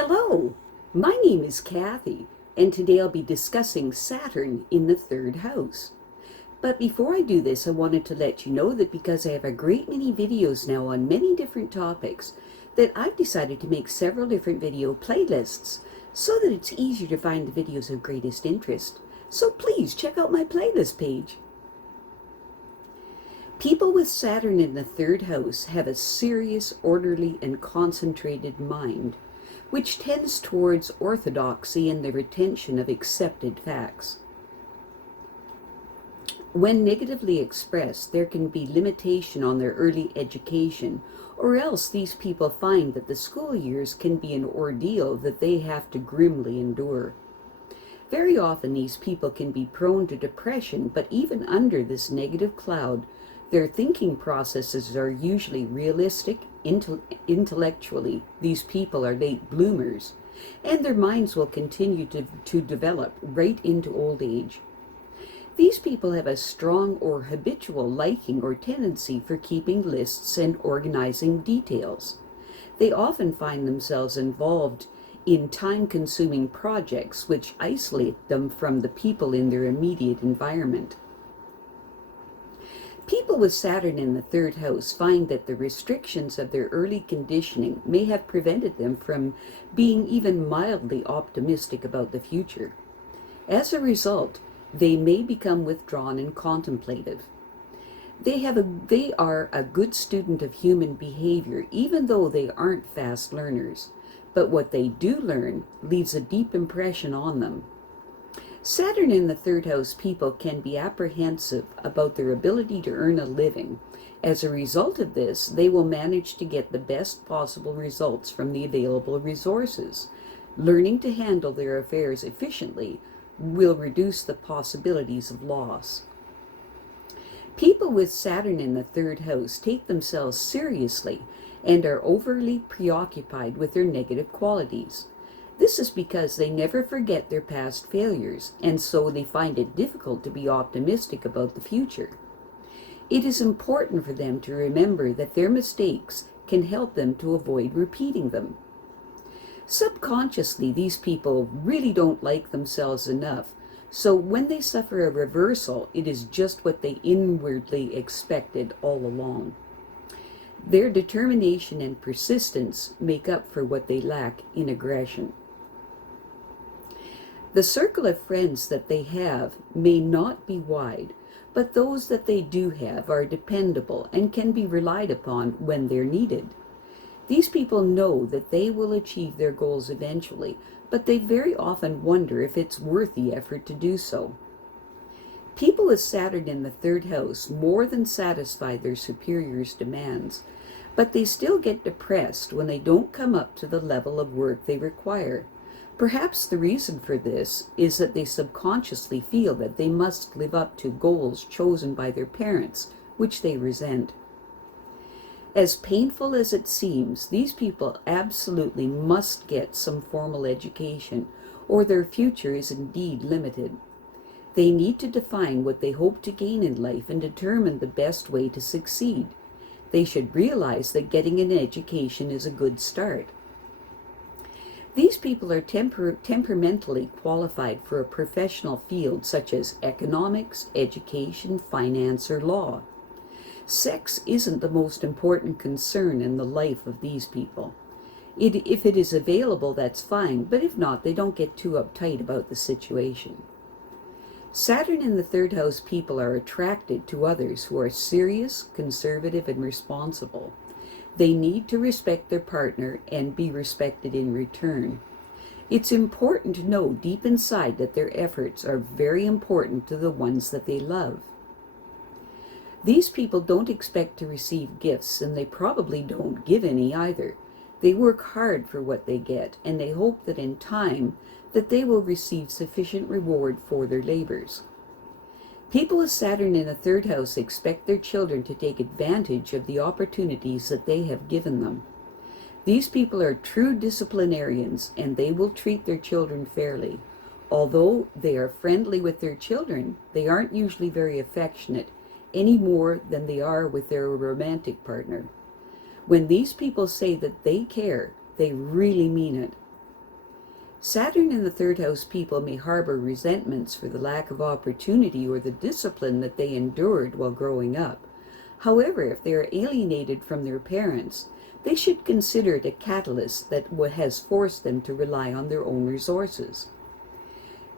Hello, my name is Kathy, and today I'll be discussing Saturn in the third house. But before I do this, I wanted to let you know that because I have a great many videos now on many different topics, that I've decided to make several different video playlists so that it's easier to find the videos of greatest interest. So please check out my playlist page. People with Saturn in the third house have a serious, orderly, and concentrated mind, which tends towards orthodoxy and the retention of accepted facts. When negatively expressed, there can be limitation on their early education, or else these people find that the school years can be an ordeal that they have to grimly endure. Very often these people can be prone to depression, but even under this negative cloud, their thinking processes are usually realistic. Intellectually, these people are late bloomers, and their minds will continue to develop right into old age. These people have a strong or habitual liking or tendency for keeping lists and organizing details. They often find themselves involved in time-consuming projects which isolate them from the people in their immediate environment. People with Saturn in the third house find that the restrictions of their early conditioning may have prevented them from being even mildly optimistic about the future. As a result, they may become withdrawn and contemplative. They are a good student of human behavior, even though they aren't fast learners. But what they do learn leaves a deep impression on them. Saturn in the third house people can be apprehensive about their ability to earn a living. As a result of this, they will manage to get the best possible results from the available resources. Learning to handle their affairs efficiently will reduce the possibilities of loss. People with Saturn in the third house take themselves seriously and are overly preoccupied with their negative qualities. This is because they never forget their past failures, and so they find it difficult to be optimistic about the future. It is important for them to remember that their mistakes can help them to avoid repeating them. Subconsciously, these people really don't like themselves enough, so when they suffer a reversal, it is just what they inwardly expected all along. Their determination and persistence make up for what they lack in aggression. The circle of friends that they have may not be wide, but those that they do have are dependable and can be relied upon when they're needed. These people know that they will achieve their goals eventually, but they very often wonder if it's worth the effort to do so. People with Saturn in the third house more than satisfy their superiors' demands, but they still get depressed when they don't come up to the level of work they require. Perhaps the reason for this is that they subconsciously feel that they must live up to goals chosen by their parents, which they resent. As painful as it seems, these people absolutely must get some formal education, or their future is indeed limited. They need to define what they hope to gain in life and determine the best way to succeed. They should realize that getting an education is a good start. These people are temperamentally qualified for a professional field such as economics, education, finance, or law. Sex isn't the most important concern in the life of these people. If it is available, that's fine, but if not, they don't get too uptight about the situation. Saturn in the third house people are attracted to others who are serious, conservative, and responsible. They need to respect their partner and be respected in return. It's important to know deep inside that their efforts are very important to the ones that they love. These people don't expect to receive gifts, and they probably don't give any either. They work hard for what they get, and they hope that in time that they will receive sufficient reward for their labors. People with Saturn in the third house expect their children to take advantage of the opportunities that they have given them. These people are true disciplinarians, and they will treat their children fairly. Although they are friendly with their children, they aren't usually very affectionate, any more than they are with their romantic partner. When these people say that they care, they really mean it. Saturn in the third house people may harbor resentments for the lack of opportunity or the discipline that they endured while growing up. However, if they are alienated from their parents, they should consider it a catalyst that has forced them to rely on their own resources.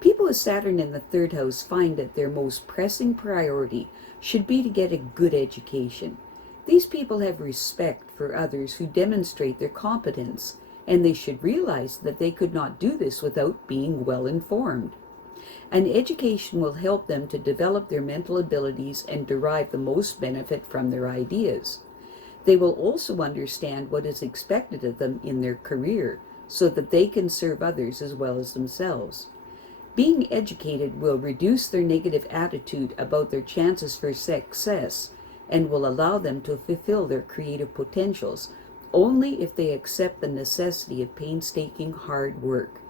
People with Saturn in the third house find that their most pressing priority should be to get a good education. These people have respect for others who demonstrate their competence, and they should realize that they could not do this without being well informed. An education will help them to develop their mental abilities and derive the most benefit from their ideas. They will also understand what is expected of them in their career, so that they can serve others as well as themselves. Being educated will reduce their negative attitude about their chances for success and will allow them to fulfill their creative potentials only if they accept the necessity of painstaking hard work.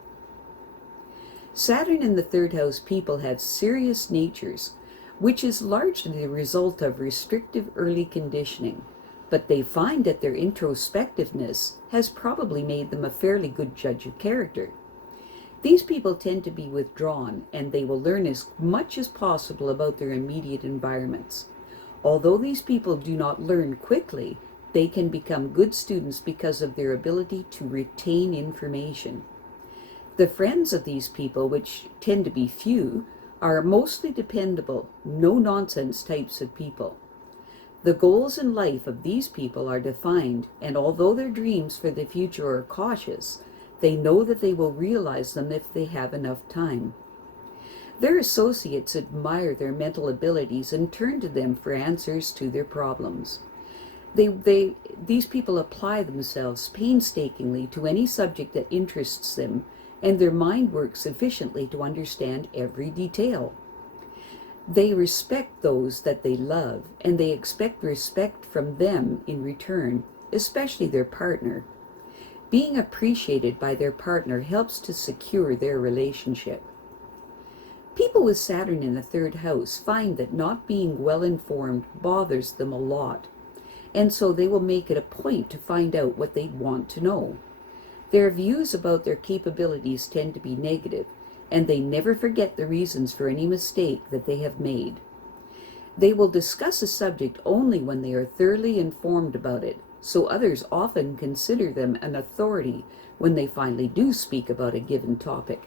Saturn in the third house people have serious natures, which is largely the result of restrictive early conditioning, but they find that their introspectiveness has probably made them a fairly good judge of character. These people tend to be withdrawn, and they will learn as much as possible about their immediate environments. Although these people do not learn quickly, they can become good students because of their ability to retain information. The friends of these people, which tend to be few, are mostly dependable, no-nonsense types of people. The goals in life of these people are defined, and although their dreams for the future are cautious, they know that they will realize them if they have enough time. Their associates admire their mental abilities and turn to them for answers to their problems. These people apply themselves painstakingly to any subject that interests them, and their mind works efficiently to understand every detail. They respect those that they love, and they expect respect from them in return, especially their partner. Being appreciated by their partner helps to secure their relationship. People with Saturn in the third house find that not being well informed bothers them a lot, and so they will make it a point to find out what they want to know. Their views about their capabilities tend to be negative, and they never forget the reasons for any mistake that they have made. They will discuss a subject only when they are thoroughly informed about it, so others often consider them an authority when they finally do speak about a given topic.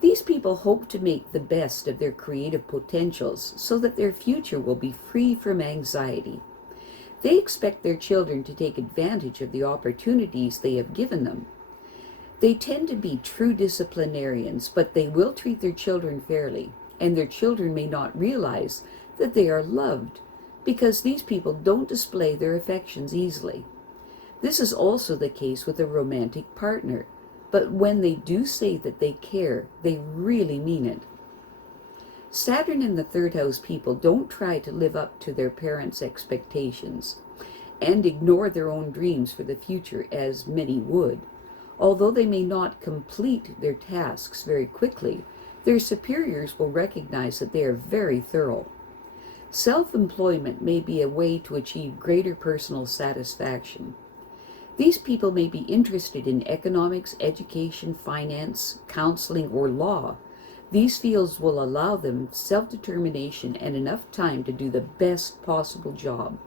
These people hope to make the best of their creative potentials so that their future will be free from anxiety. They expect their children to take advantage of the opportunities they have given them. They tend to be true disciplinarians, but they will treat their children fairly, and their children may not realize that they are loved, because these people don't display their affections easily. This is also the case with a romantic partner, but when they do say that they care, they really mean it. Saturn in the third house people don't try to live up to their parents' expectations and ignore their own dreams for the future as many would. Although they may not complete their tasks very quickly, their superiors will recognize that they are very thorough. Self-employment may be a way to achieve greater personal satisfaction. These people may be interested in economics, education, finance, counseling, or law. These fields will allow them self-determination and enough time to do the best possible job.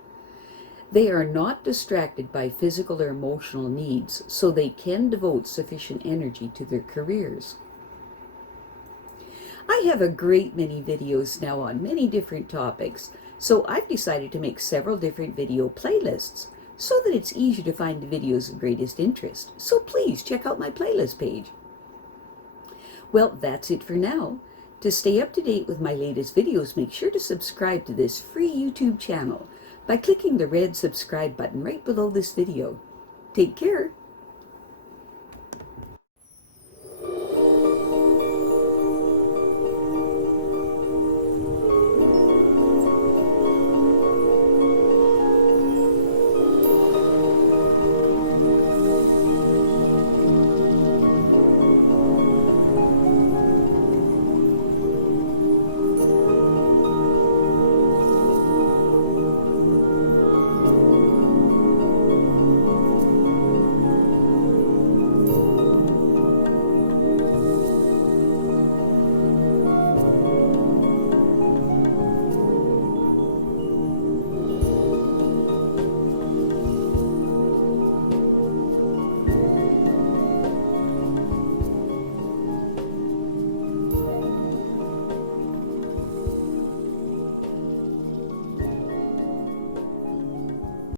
They are not distracted by physical or emotional needs, so they can devote sufficient energy to their careers. I have a great many videos now on many different topics, so I've decided to make several different video playlists so that it's easier to find the videos of greatest interest. So please check out my playlist page. Well, that's it for now. To stay up to date with my latest videos, make sure to subscribe to this free YouTube channel by clicking the red subscribe button right below this video. Take care.